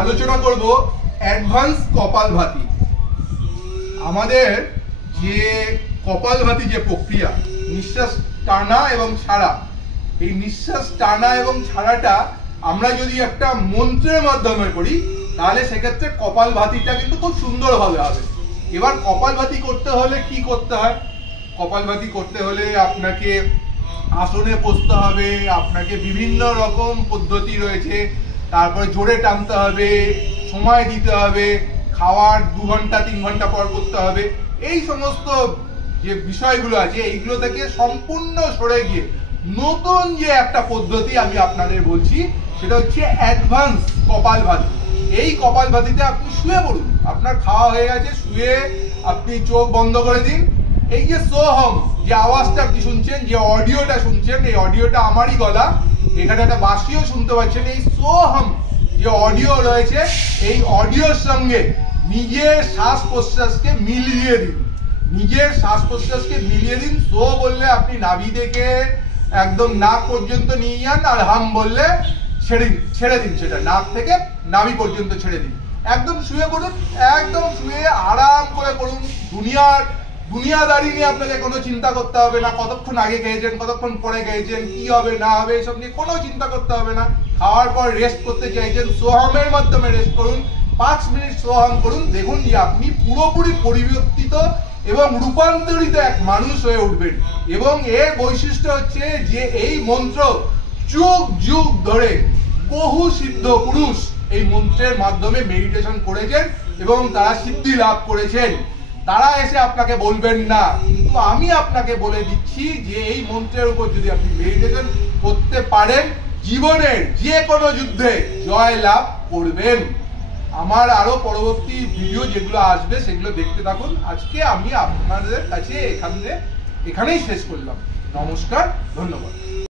আলোচনা করব অ্যাডভান্স কপালভাতি। আমাদের যে কপালভাতি যে প্রক্রিয়া, নিঃশ্বাস টানা এবং ছাড়া, এই নিঃশ্বাস টানা এবং ছাড়াটা আমরা যদি একটা মন্ত্রের মাধ্যমে করি তাহলে সেক্ষেত্রে কপালভাতিটা কিন্তু খুব সুন্দরভাবে হবে। এবার কপালভাতি করতে হলে কি করতে হয়? কপালভাতি করতে হলে আপনাকে আসনে বসতে হবে, আপনাকে বিভিন্ন রকম পদ্ধতি রয়েছে, তারপরে জোরে টানতে হবে, সময় দিতে হবে, খাওয়ার 2 ঘন্টা 3 ঘন্টা পর করতে হবে। এই সমস্ত যে বিষয়গুলো আছে এইগুলো থেকে সম্পূর্ণ সরে গিয়ে নতুন যে একটা পদ্ধতি আমি আপনাদের বলছি সেটা হচ্ছে অ্যাডভান্স কপালভাতি। এই কপালভাতিতে আপনি শুয়ে পড়ুন, আপনার খাওয়া হয়ে গেছে, শুয়ে আপনি চোখ বন্ধ করে দিন। এই যে সোহম যে আওয়াজটা আপনি শুনছেন, যে অডিওটা শুনছেন, এই অডিওটা আমারই গলা, এখানে একটা বাঁশিও শুনতে পাচ্ছেন। এই সোহম যে অডিও রয়েছে এই অডিওর সঙ্গে নিজের শ্বাস প্রশ্বাসকে মিলিয়ে দিন, নিজের শ্বাস প্রশ্বাসকে মিলিয়ে দিন। সো বললে আপনি নাভি থেকে একদম নাক পর্যন্ত নিয়ে যান, আর হাম বললে ছেড়ে দিন, সেটা নাক থেকে নাভি পর্যন্ত ছেড়ে দিন। একদম শুয়ে পড়ুন, একদম শুয়ে আরাম করে পড়ুন। দুনিয়াদারি নিয়ে আপনাকে কোনো চিন্তা করতে হবে না, কতক্ষণ আগে খেয়েছেন, কতক্ষণ পরে খেয়েছেন, কি হবে না হবে এসব নিয়ে কোনো চিন্তা করতে হবে না। খাওয়ার পর রেস্ট করতে চাইছেন, সোহামের মাধ্যমে রেস্ট করুন, 5 মিনিট সোহাম করুন। দেখুন যে আপনি পুরোপুরি পরিবর্তিত এবং রূপান্তরিত এক মানুষ হয়ে উঠবেন। এবং এর বৈশিষ্ট্য হচ্ছে যে এই মন্ত্র যুগ যুগ ধরে বহু সিদ্ধ পুরুষ এই মন্ত্রের মাধ্যমে মেডিটেশন করেছেন এবং তারা সিদ্ধি লাভ করেছেন। তারা এসে আপনাকে বলবেন না, কিন্তু আমি আপনাকে বলে দিচ্ছি যে এই মন্ত্রের উপর যদি আপনি মেডিটেশন করতে পারেন জীবনের যে কোনো যুদ্ধে জয় লাভ করবেন। আমার আরো পরবর্তী ভিডিও যেগুলো আসবে সেগুলো দেখতে থাকুন। আজকে আমি আপনাদের কাছে এখানেই শেষ করলাম। নমস্কার, ধন্যবাদ।